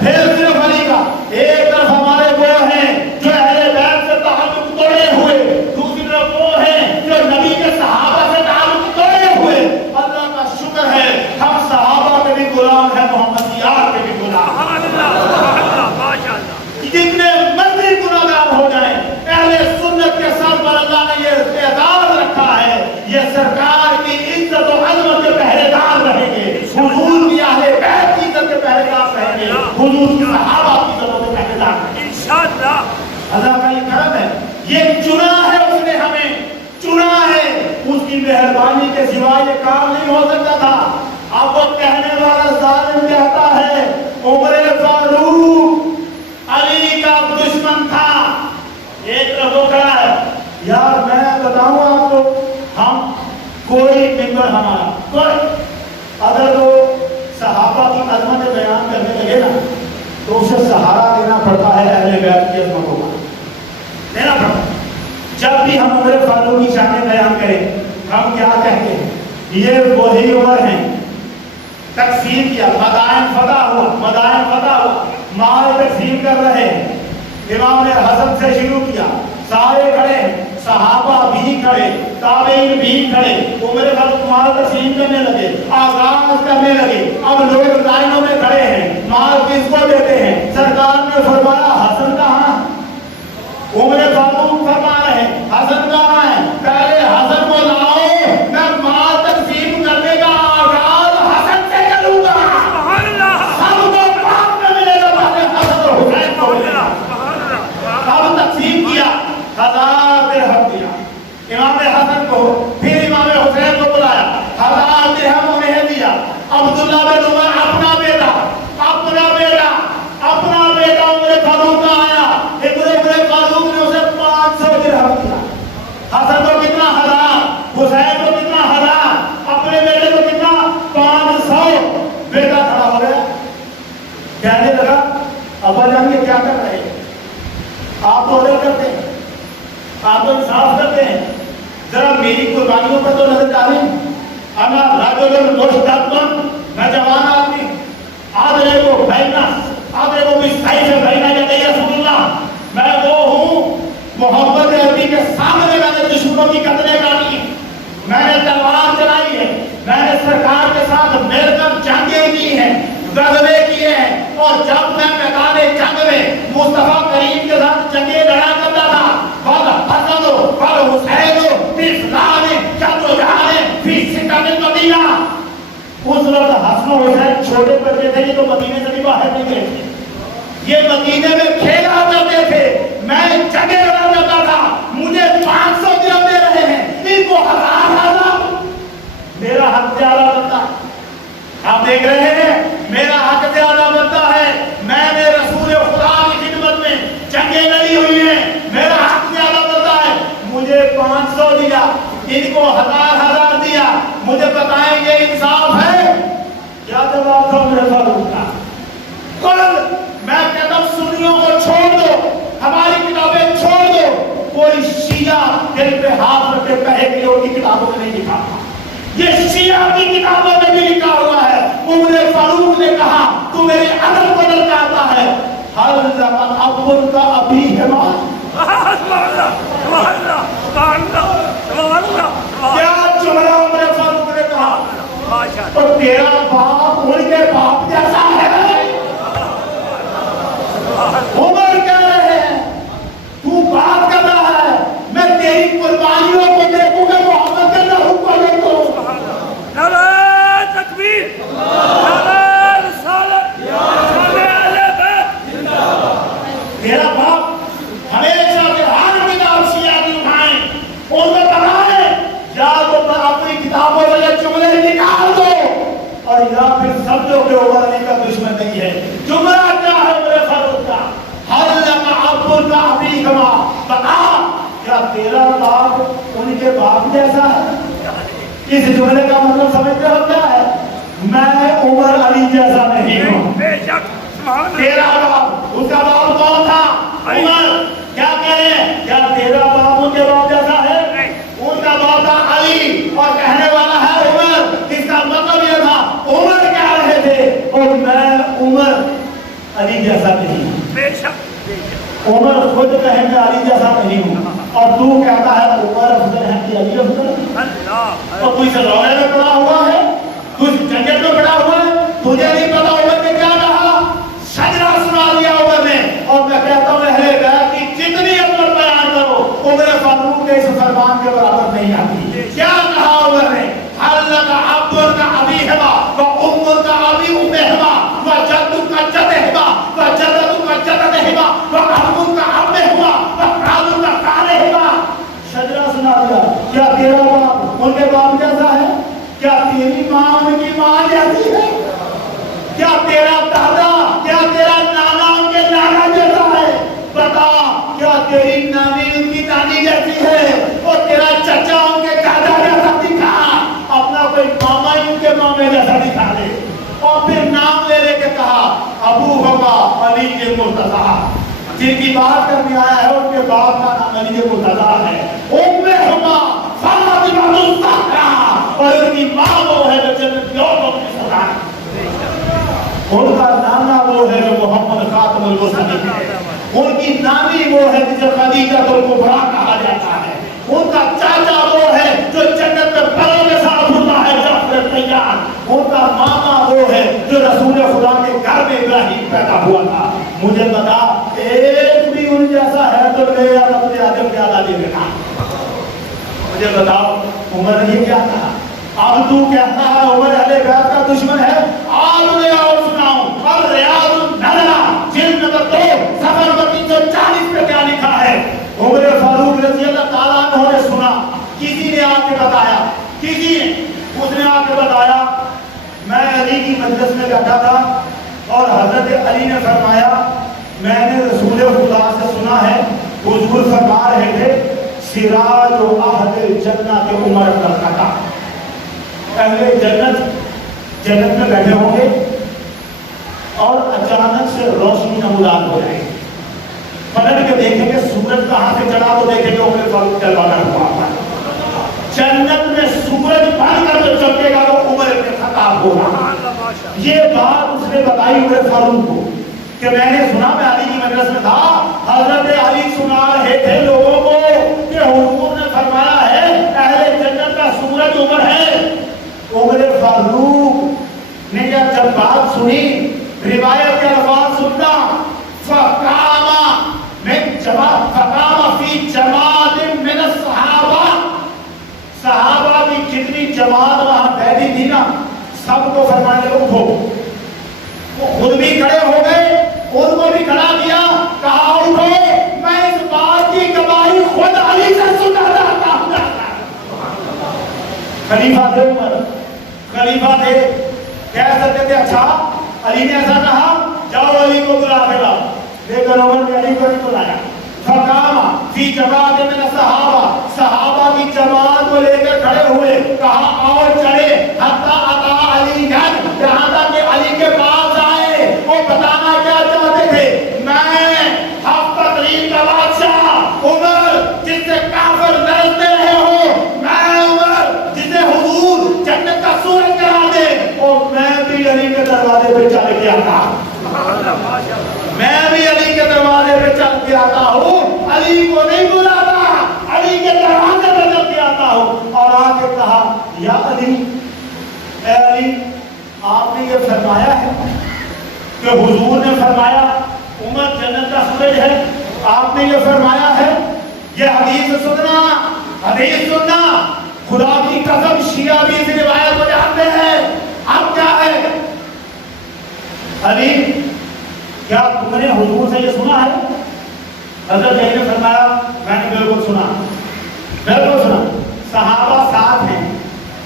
پھر صرف علی کا۔ ایک طرف ہمارے وہ ہیں جو اہل بیت سے تعلق توڑے ہوئے، دوسری طرف وہ ہیں جو نبی کے صحابہ سے تعلق توڑے ہوئے۔ اللہ کا شکر ہے ہم صحابہ کے بھی غلام ہیں، محمد یار کے بھی غلام ہیں۔ سبحان اللہ، سبحان اللہ، ماشاء اللہ۔ جتنے مرضی گناہگار ہو جائیں، اہل سنت کے سر پر اللہ نے یہ اعزاز رکھا ہے، یہ سرکار کی عزت و عظمت کے پہرے دار رہیں گے، حضور کی اہل بیت کی عزت کے پہرے دار رہیں گے، حضور کی صحابہ کی عزت کے پہرے دار رہیں گے انشاءاللہ۔ اللہ کا یہ کرم ہے، یہ چنا ہے اس نے ہمیں، چنا ہے، اس کی مہربانی کے سوا یہ کام نہیں ہو سکتا تھا۔ اب وہ کہنے والا ظالم کہتا ہے عمر فاروق علی کا دشمن تھا، ایک طرف وہ کھڑا ہے، یار میں بتاؤں آپ کو، ہم کوئی ممبر ہمارا کوئی اگر وہ صحابہ کی عظمت بیان کرنے لگے نا تو اسے سہارا دینا پڑتا ہے، اہل بیت کی عظمتوں کا دینا پڑتا ہے۔ جب بھی ہم عمر فاروق کی شان بیان کریں ہم کیا کہتے ہیں؟ یہ وہی عمر ہیں، تقسیم کیا، مدائن فتح ہوا، مدائن فتح ہوا، مال تقسیم کر رہے ہیں، امام نے حسن سے شروع کیا، سارے کھڑے ہیں، صحابہ بھی کھڑے، تابعین بھی کھڑے، عمر فاروق مال تقسیم کرنے لگے، آغاز کرنے لگے، اب لوگ لائنوں میں کھڑے ہیں، مال کس کو دیتے ہیں؟ سرکار نے فرمایا حسن کہاں؟ عمر فاروق فرما رہے ہیں حسن کہاں ہے؟ پہلے حسن کو لاؤ، میں مال تقسیم کرنے کا آغاز حسن سے کروں گا، سبحان اللہ، سب کو بعد میں ملے گا، پہلے حسن اور حسین کو ملے گا۔ سبحان اللہ۔ اب تقسیم کیا، 1000 درہم دیا امام حسن کو، پھر امام حسین کو بلایا، 1000 درہم انہیں دیا۔ عبداللہ بن عمر اپنا بیٹا عمر فاروق کا آیا، عمر فاروق نے اسے 500 درہم دیا، حسن کو کتنا؟ 1000، حسین کو کتنا؟ 1000، اپنے بیٹے کو کتنا؟ 500۔ بیٹا کھڑا ہو گیا، کہنے لگا ابا جان یہ کیا کر رہے ہیں؟ آپ تو عدل کرتے ہیں، آپ تو انصاف کرتے ہیں، ذرا میری قربانیوں پر تو نظر ڈالیں۔ انا رجل مستقبل، میں جوان آدمی، آدھے کو بھائنا مدینے سے بھی باہر نہیں گئے تھے. یہ مدینے میں کھیلا کرتے تھے, میں جگہ رہا کرتا تھا, مجھے 500 درہم دے رہے ہیں, ان کو 1000 میرا حق زیادہ بنتا. آپ دیکھ رہے ہیں میرا حق زیادہ بنتا ہے. میں نے رسول خدا کی خدمت میں جنگیں لڑی ہوئی ہیں, میرا حق زیادہ بنتا ہے. مجھے 500 دیا, ان کو 1000 دیا. مجھے بتائیں گے انصاف ہے؟ کیا جواب تھا میرے فاروق کا؟ کل میں کہتا ہوں سنیوں کو چھوڑ دو, ہماری کتابیں چھوڑ دو. کوئی شیعہ دل پہ ہاتھ رکھ کے کہے کہ ان کی کتابوں میں نہیں لکھا. یہ شیعہ کی کتابوں میں بھی لکھا ہوا ہے. عمر فاروق نے کہا تو میرے عدل کو للکارتا ہے. حل لمن ابن کا ابھی ہے ماں. کیا جملہ عمر فاروق نے کہا؟ تو تیرا باپ ان کے باپ جیسا ہے. عمر کہہ رہے ہیں تو بات کر رہا ہے, میں تیری قربانیوں کو دیکھوں گا, محمد کے لہو کو دیکھوں. نعرہ تکبیر, نعرہ رسالت, نعرہ بیت. میرا باپ ہمیشہ سے ہر کتاب شیعہ کی اٹھائیں, ان کو بتائیں یا تو اپنی کتابوں سے یہ جملے نکال دو, اور یا پھر سمجھو کہ عمر علی کا دشمن نہیں ہے. جملہ کیا ہے عمر فاروق کا؟ ہر لمن ابن کا ابھی کما. بتا کیا تیرا باپ ان کے باپ جیسا ہے؟ اس جملے کا مطلب سمجھتے ہو کیا ہے؟ میں عمر علی جیسا نہیں ہوں. بے شک تیرا باپ, اس کا باپ کون تھا؟ عمر. کیا کہہ رہے ہیں؟ کیا تیرا باپ ان کے باپ جیسا ہے؟ ان کا باپ تھا علی اور کہنے والا ہے عمر. اس کا مطلب یہ تھا عمر کہہ رہے تھے اور میں عمر علی جیسا نہیں ہوں. بے شک عمر خود کہے میں علی جیسا نہیں ہوں, اور تو کہتا ہے عمر افضل ہے کہ علی افضل ہے. تو تو اسے رونے میں پڑا ہوا ہے, تو اس جنگت میں پڑا ہوا ہے. تجھے نہیں پتا عمر نے کیا کہا؟ شجرہ سنا دیا عمر نے. اور میں کہتا ہوں اہل بیت کی جتنی عمر بیان کرو عمر فاروق کے اس فرمان کے برابر نہیں آتی. کیا کہا عمر نے؟ حلق عبد کا ابی ہبا و ام کا ابی ام ہبا و جد کا جد ہبا و جدد کا جدد ہبا و ابو کا اب ہبا و خالو کا خال ہبا. شجرہ سنا دیا. کیا تیرا باپ ان کے باپ جیسا ہے؟ کیا تیری ماں ان کی ماں جیسی ہے؟ کیا تیرا دادا, کیا تیرا نانا ان کے نانا جیسا ہے؟ بتا کیا تیری نانی ان کی نانی جیسی ہے؟ اور تیرا چچا ان کے دادا جیسا دکھا, اپنا کوئی ماما ان کے مامے جیسا دکھا دے. اور پھر نام لے لے کے کہا ابو ہوگا علی کے مرتضی. جن کی بات کرنے آیا ہے ان کے باپ کا نام علی کے مرتضی ہے. ام ہوگا فاطمہ الزہرا, اور ان کی ماں وہ ہے جو جنت کی عورتوں کی سردار. ان کا نانا وہ ہے جو محمد خاتم المرسلین ہے. ان کی نانی وہ ہے جسے خدیجہ الکبریٰ کہا جاتا ہے. ان کا چاچا وہ ہے جو جنت میں پروں کے ساتھ ہوتا ہے جعفر طیار. ان کا ماما وہ ہے جو رسول خدا کے گھر میں ابراہیم پیدا ہوا تھا. مجھے بتا ایک بھی ان جیسا ہے تو لے یا اپنے آدم کے آدھا دے دینا. مجھے بتاؤ عمر نے یہ کیا کہا؟ اب تو کہتا ہے عمر اہل بیت کا دشمن ہے. آج نے اور سناؤں الریاض النظرہ جلد نمبر 2 صفحہ نمبر 340 پہ کیا لکھا ہے. عمر فاروق رضی اللہ تعالیٰ عنہ نے سنا, کسی نے آ کے بتایا, کسی نے اس نے آ کے بتایا میں علی کی مجلس میں بیٹھا تھا اور حضرت علی نے فرمایا میں نے رسول خدا سے سنا ہے حضور فرما رہے تھے سراج و اہل جنت عمر بن الخطاب. اہل جنت میں بیٹھے ہوں گے اور اچانک سے روشنی نمودار ہو جائے گی. پلٹ کے دیکھیں گے سورج کہاں سے چڑھا تو دیکھیں گے عمر فاروق چلوانا ہوا ہے. جنت میں سورج بن کر جو چمکے گا وہ عمر بن الخطاب ہوگا. یہ بات اس نے بتائی عمر فاروق کو کہ میں نے سنا, میں علی کی مجلس میں تھا, حضرت علی سنا رہے تھے لوگوں کو کہ حضور نے فرمایا ہے اہل جنت کا سورج عمر ہے. عمر فاروق نے جب بات سنی, روایت کے الفاظ سننا, فقام فی جماعت من الصحابہ, صحابہ کی جتنی جماعت وہاں بیٹھی تھی نا سب کو فرمانے لگے اٹھو. بھی کھڑے ہو گئے، ان کو بھی کھڑا کیا، کہا اٹھو، میں اس بات کی گواہی خود علی سے سنا چاہتا ہوں۔ خلیفہ تھے عمر، خلیفہ تھے، کہہ سکتے تھے اچھا علی نے ایسا کہا، جاؤ علی کو بلا کے لاؤ، لیکن عمر نے علی کو نہیں بلایا۔ فقام فی جماعت من الصحابہ، صحابہ کی جماعت کو لے کر کھڑے ہوئے، کہا اور چڑھے، حتی اتا علی، یہاں تک کہ علی کے پاس آئے، وہ بتانا کیا چاہتے تھے، میں حق تقریر کا بادشاہ عمر جس سے کافر لڑتے رہے ہو، میں عمر جسے حضور جنت کا سورج کرا دے، اور میں بھی علی کے دروازے پہ چل کے آتا ہوں، میں بھی علی کے دروازے پہ چل کے آتا ہوں، علی کو نہیں بلاتا، علی کے دروازے پہ چل کے آتا ہوں۔ اور آ کے کہا یا علی، اے علی، آپ نے یہ فرمایا ہے کہ حضور نے فرمایا عمر جنت کا سورج ہے، آپ نے یہ فرمایا ہے، یہ حدیث سننا، حدیث سننا، خدا کی قسم شیعہ بھی اس روایت کو جانتے ہیں۔ اب کیا ہے علی، کیا تم نے حضور سے یہ سنا ہے؟ حضرت علی نے فرمایا میں نے بالکل سنا، بالکل سنا۔ صحابہ ساتھ ہیں،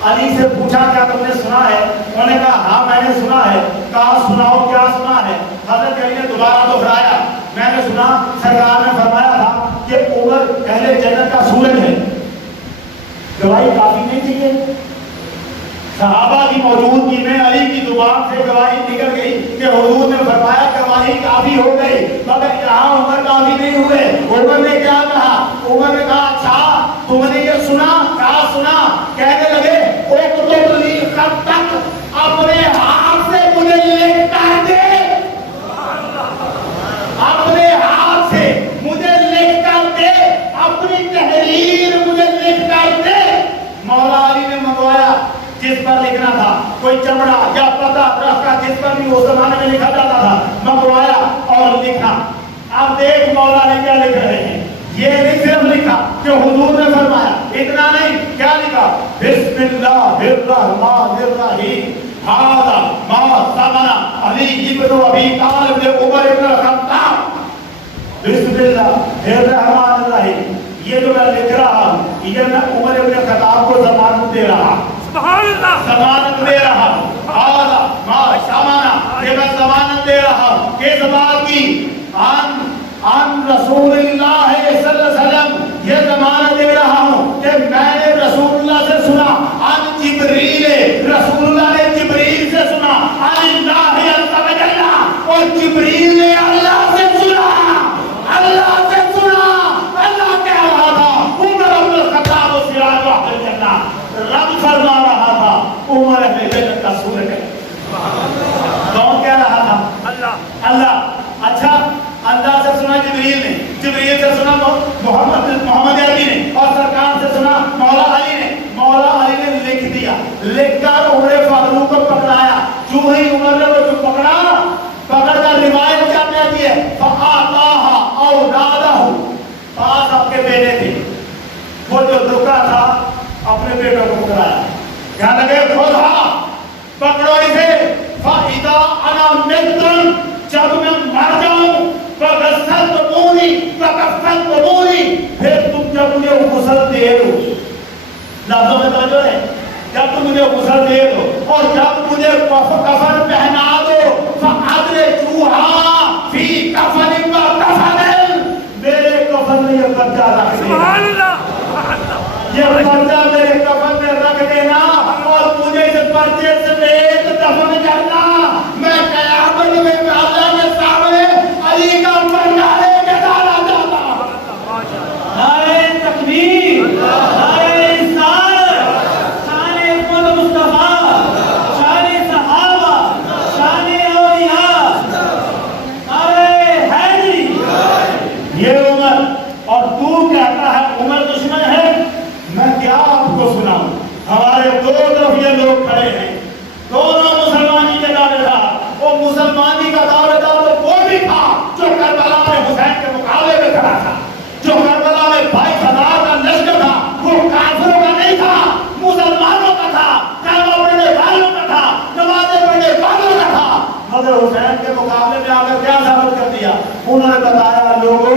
علی سے پوچھا کیا تم نے سنا ہے؟ انہوں نے کہا ہاں میں نے سنا ہے۔ کہا سناؤ کیا سنا ہے؟ حضرت علی نے دوبارہ دہرایا، میں نے سنا سرکار نے فرمایا تھا کہ عمر اہل جنت کا سورج ہے۔ گواہی کافی نہیں چاہیے؟ صحابہ کی موجودگی میں علی کی زبان سے گواہی نکل گئی کہ حضور نے فرمایا گواہی کافی ہو گئی، مگر یہاں عمر کافی نہیں ہوئے۔ عمر نے کیا کہا؟ عمر نے کہا اچھا تم نے یہ سنا؟ کہا سنا۔ کہنے لگے اکتب لی خطک، اپنے ہاتھ سے مجھے لکھ کر دے، اپنے ہاتھ سے مجھے لکھ کر دے، اپنی تحریر مجھے لکھ کر دے۔ مولا علی نے منگوایا جس پر لکھنا تھا، کوئی چمڑا یا پتا درخت کا جس پر بھی اس زمانے میں لکھا جاتا تھا، منگوایا اور لکھا۔ اب دیکھ مولا نے کیا لکھ رہے ہیں، یہ نہیں صرف لکھا کہ حضور نے فرمایا، اتنا نہیں، کیا لکھا؟ بسم اللہ الرحمن الرحیم، ھذا ما ثمن علی ابن ابی طالب عمر ابن الخطاب، بسم اللہ الرحمن الرحیم، یہ جو میں لکھ رہا ہوں یہ میں عمر ابن خطاب کو ضمانت دے رہا ہوں، سبحان اللہ، ضمانت دے رہا ہوں، ھذا ما ثمن، یہ میں ضمانت دے رہا ہوں کہ اس بات کی عن رسول اللہ صلی اللہ علیہ وسلم، یہ ضمانت دے رہا ہوں کہ میں نے رسول اللہ سے سنا، عن جبریل، رسول اللہ نے جبریل سے سنا، عن اللہ عز و جل، اور جبریل نے اللہ سے سنا، اللہ سے سنا۔ اللہ کہہ رہا تھا عمر بن الخطاب سراج اہل الجنہ، رب فرما رہا تھا عمر اہل جنت کا سورج ہے۔ کون کہہ رہا تھا؟ اللہ، اللہ۔ اچھا اللہ سے سنا جبریل نے، جبریل سے سنا محمد عربی نے، اور سرکار سے سنا مولا علی نے۔ مولا علی نے لکھ دیا، لکھ کر عمر فاروق کو پکڑایا، جو ہی عمر نے وہ جو پکڑ کر روایت کیا کہتی ہے، فَآتَاهَا أَوْلَادَهُ، پاس آپ کے بیٹے تھے، وہ جو دکھا تھا اپنے بیٹوں کو پکڑایا، کہنے لگے خودھا پکڑو اسے، فَإِذَا أَنَا مِتٌ، جب میں مر جاؤں، فَغَسَّلْتُمُونِي فَكَفَّنْتُمُونِی، پھر تم جب مجھے غسل دے دو، لفظوں میں توجہ ہے، جب تم مجھے غسل دے دو اور جب مجھے کفن پہنا دو، فَأَدْرِجُوهَا فِي كَفَنٍ وَكَفَنٍ، میرے کفن میں یہ پرچہ رکھ دینا، سبحان اللہ، یہ پرچہ میرے کفن میں رکھ دینا، اور مجھے اس پرچے سمیت دفن کرنا، میں قیامت میں اللہ کے سامنے علی کا پرچہ لے کے ڈالا جاتا۔ نعرہ تکبیر، نعرہ رسالت، شان عظمت مصطفیٰ، شان صحابہ، شان اولیاء، نعرہ حیدری۔ یہ عمر، اور تو کہتا ہے عمر دشمن ہے، میں کیا آپ کو سناؤں؟ ہمارے دو طرف یہ لوگ کھڑے ہیں، انہوں نے بتایا لوگوں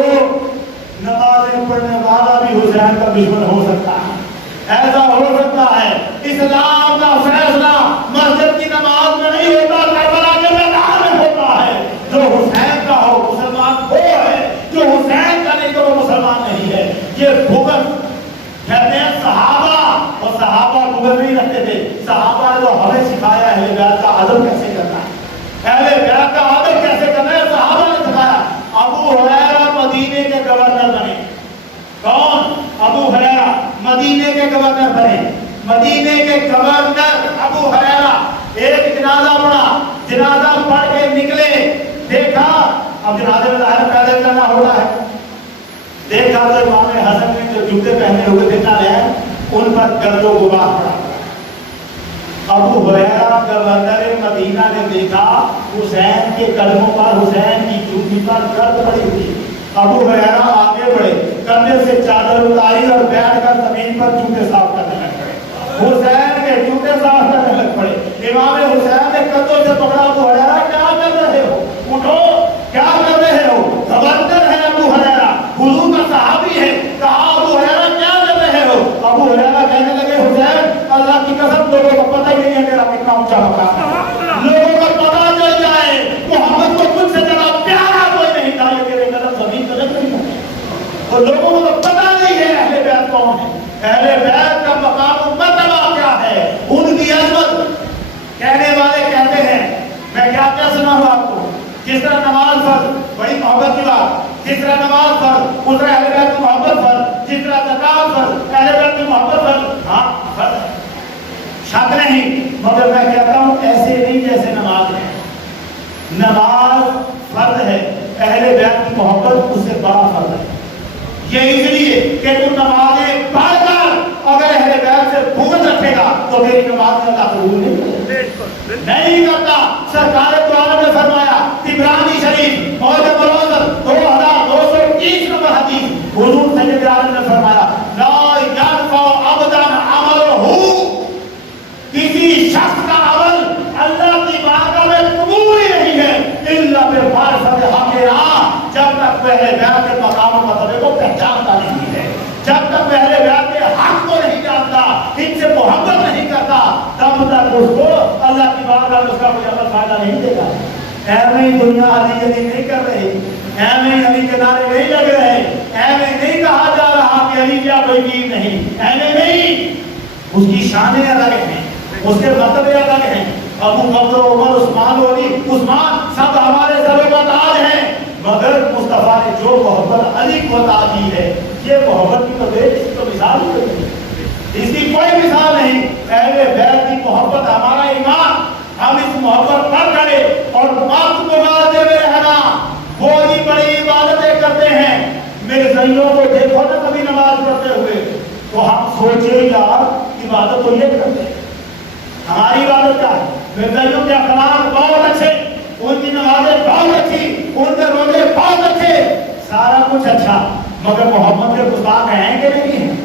نمازیں پڑھنے والا بھی حسین کا دشمن ہو سکتا ہے، ایسا ہو سکتا ہے اسلام کا فیصلہ مسجد کی نماز میں نہیں ہوتا، کربلا کے میدان میں ہوتا ہے۔ جو حسین کا ہو مسلمان وہ ہے، جو حسین کا نہیں تو وہ مسلمان نہیں ہے۔ یہ بغض کہتے ہیں صحابہ، اور صحابہ بغض نہیں رکھتے تھے، صحابہ نے تو ہمیں سکھایا اہل بیت کا ادب کیسے کرنا ہے، اہل بیت کا ادب کیسے کرنا ہے، صحابہ نے سکھایا۔ ابو ہریرہ مدینے کے گورنر بنے۔ کون؟ ابو ہریرہ مدینے کے گورنر بنے۔ مدینے کے گورنر ابو ہریرہ ایک جنازہ پڑھا، جنازہ پڑھ کے نکلے، دیکھا اب جنازے میں ظاہر پیدل کرنا ہوتا ہے، دیکھا تو امام حسن نے جو جوتے پہنے ہوئے تھے کالے ان پر گرد و غبار پڑا۔ ابو ہریرہ گورنر مدینہ نے دیکھا حسین کے قدموں پر، حسین کی جوتی پر گرد پڑی ہوئی۔ ابو ہریرہ آگے بڑھے، کندھے سے چادر اتاری اور بیٹھ کر زمین پر جوتے صاف کرنے لگ پڑے۔ حسین کے جوتے صاف کرنے لگ پڑے۔ امام حسین نے کندھوں سے پکڑا، ابو ہریرہ کیا کر رہے ہو؟ اٹھو، کیا کر رہے ہو؟ گورنر ہے ابو ہریرہ، حضور کا صحابی ہے۔ کہا ابو ہریرہ کیا کر رہے ہو؟ ابو ہریرہ کہنے لگے حسین اللہ کی قسم لوگوں کو پتہ ہی نہیں ہے میرا کتنا اونچا مقام ہے، لوگوں کو پتہ چل جائے محمد کو مجھ سے زیادہ پیارا کوئی نہیں تھا، یہ میرے قدم زمین قدم نہیں ہے، اور لوگوں کو تو پتہ نہیں ہے اہل بیت کون ہے، اہل بیت کا مقام و مرتبہ کیا ہے، ان کی عظمت۔ کہنے والے کہتے ہیں میں کیا کیا سناؤں آپ کو، جس طرح نماز فرض، بڑی محبت کی بات، جس طرح نماز فرض اس طرح اہل بیت کی محبت فرض، جس طرح زکات فرض اہل بیت کی محبت فرض، ہاں فرض ہے شک نہیں، مگر میں کہتا ہوں ایسے نہیں جیسے نماز ہے۔ نماز فرض ہے، اہل بیت کی محبت اس سے بڑا فرض ہے۔ یہ اس لیے کہ تو نمازیں پڑھ کر اگر اہل بیت سے بغض رکھے گا تو تیری نماز میں اللہ قبول نہیں کرتا۔ سرکار دو عالم نے فرمایا طبرانی شریف موجب الوسط 2230 نمبر حدیث، حضور سید عالم نے فرمایا لا ينفع عبدا عملہ، کسی شخص کا عمل اللہ کی بارگاہ میں قبول ہی نہیں ہے الا بمعرفت حقہ، جب تک پہلے بیت کے مقام و مرتبے کو پہچانتا نہیں ہے، جب تک پہلے بیت کے حق کو نہیں جانتا، ان سے محبت نہیں کرتا، تب تک اس کو اللہ کی بارگاہ میں اس کا کوئی عمل فائدہ نہیں دے گا۔ ایویں ہی دنیا علی علی نہیں کر رہی، ایویں ہی علی کے نعرے نہیں لگ رہے، ایویں نہیں کہا جا رہا کہ علی کیا کوئی چیز نہیں، ایویں نہیں، اس کی شانیں الگ ہیں، اس کے مرتبے الگ ہیں۔ ابو بکر عمر عثمان علی عثمان سب ہمارے سر پر تاج ہیں، مگر مصطفیٰ نے جو محبت علی کو عطا کی ہے یہ محبت کی تو اس کی تو مثال ہی نہیں، اس کی کوئی مثال نہیں۔ اہل بیت کی محبت ہمارا ایمان، ہم اس محبت پر کھڑے اور وقت کو گزارتے ہوئے رہنا، بڑی بڑی عبادتیں کرتے ہیں۔ میرے زئیوں کو دیکھو نا کبھی نماز پڑھتے ہوئے تو ہم سوچے یار عبادت تو یہ کرتے ہیں، ہماری عبادت کیا ہے؟ میرے زئیوں کے اخلاق بہت اچھے، ان کی نمازیں بہت اچھی، ان کے روزے بہت اچھے، سارا کچھ اچھا، مگر محمد کے گستاخ ہیں کہ نہیں ہیں؟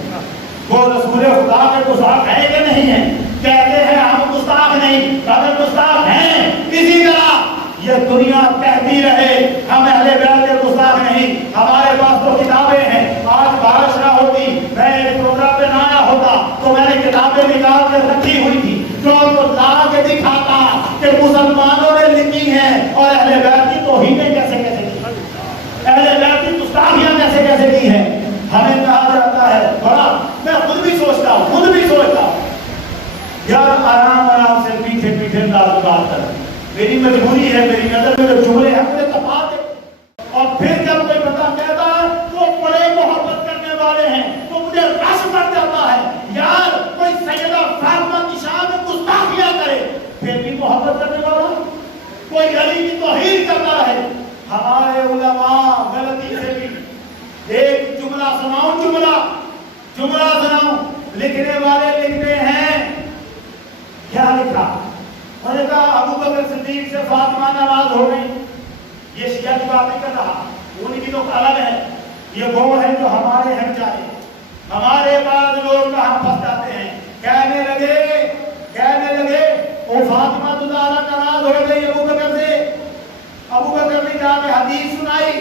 وہ رسول خدا کے گستاخ ہیں کہ نہیں ہیں؟ کہتے ہیں ہم گستاخ نہیں، مگر گستاخ ہیں۔ اسی طرح یہ دنیا کہتی رہے ہم اہل بیت کے گستاخ نہیں، ہمارے پاس تو کتابیں ہیں۔ آج بارش نہ ہوتی، میں ایک پروگرام پہ نہ آیا ہوتا تو میں نے کتابیں نکال کے رکھی ہوئی تھی جو کو لا کے دکھاتا کہ مسلمانوں نے لکھی ہیں اور اہل بیت کی توہینیں کیسے کیسے کی، اہل بیت کی گستاخیاں کیسے کیسے کی ہیں۔ ہمیں کہا جاتا ہے بڑا، میں خود بھی سوچتا ہوں یار آرام سے پیچھے پیچھے انداز بات کر، میری مجبوری ہے، میری نظر میں جو جملے ہیں مجھے تپا دے، اور پھر جب کوئی بندہ کہتا ہے تو بڑے محبت کرنے والے ہیں تو مجھے رش پڑ جاتا ہے، یار کوئی سیدہ فاطمہ کی شان میں گستاخیاں کرے پھر بھی محبت کرنے والا، کوئی علی کی توہین کرتا رہے۔ ہمارے علماء غلطی سے بھی ایک جملہ سناؤں، لکھنے والے لکھتے ہیں، کیا لکھا؟ انہوں نے کہا ابو بکر صدیق سے فاطمہ ناراض ہو گئی، یہ شیعہ کی بات نہیں کر رہا، ان کی تو الگ ہے، یہ وہ ہے جو ہمارے ہم چاہے، ہمارے بعد لوگ کہاں پھنس جاتے ہیں، کہنے لگے وہ فاطمہ تو ناراض ہو گئی ابو بکر سے، ابو بکر نے جا کے حدیث سنائی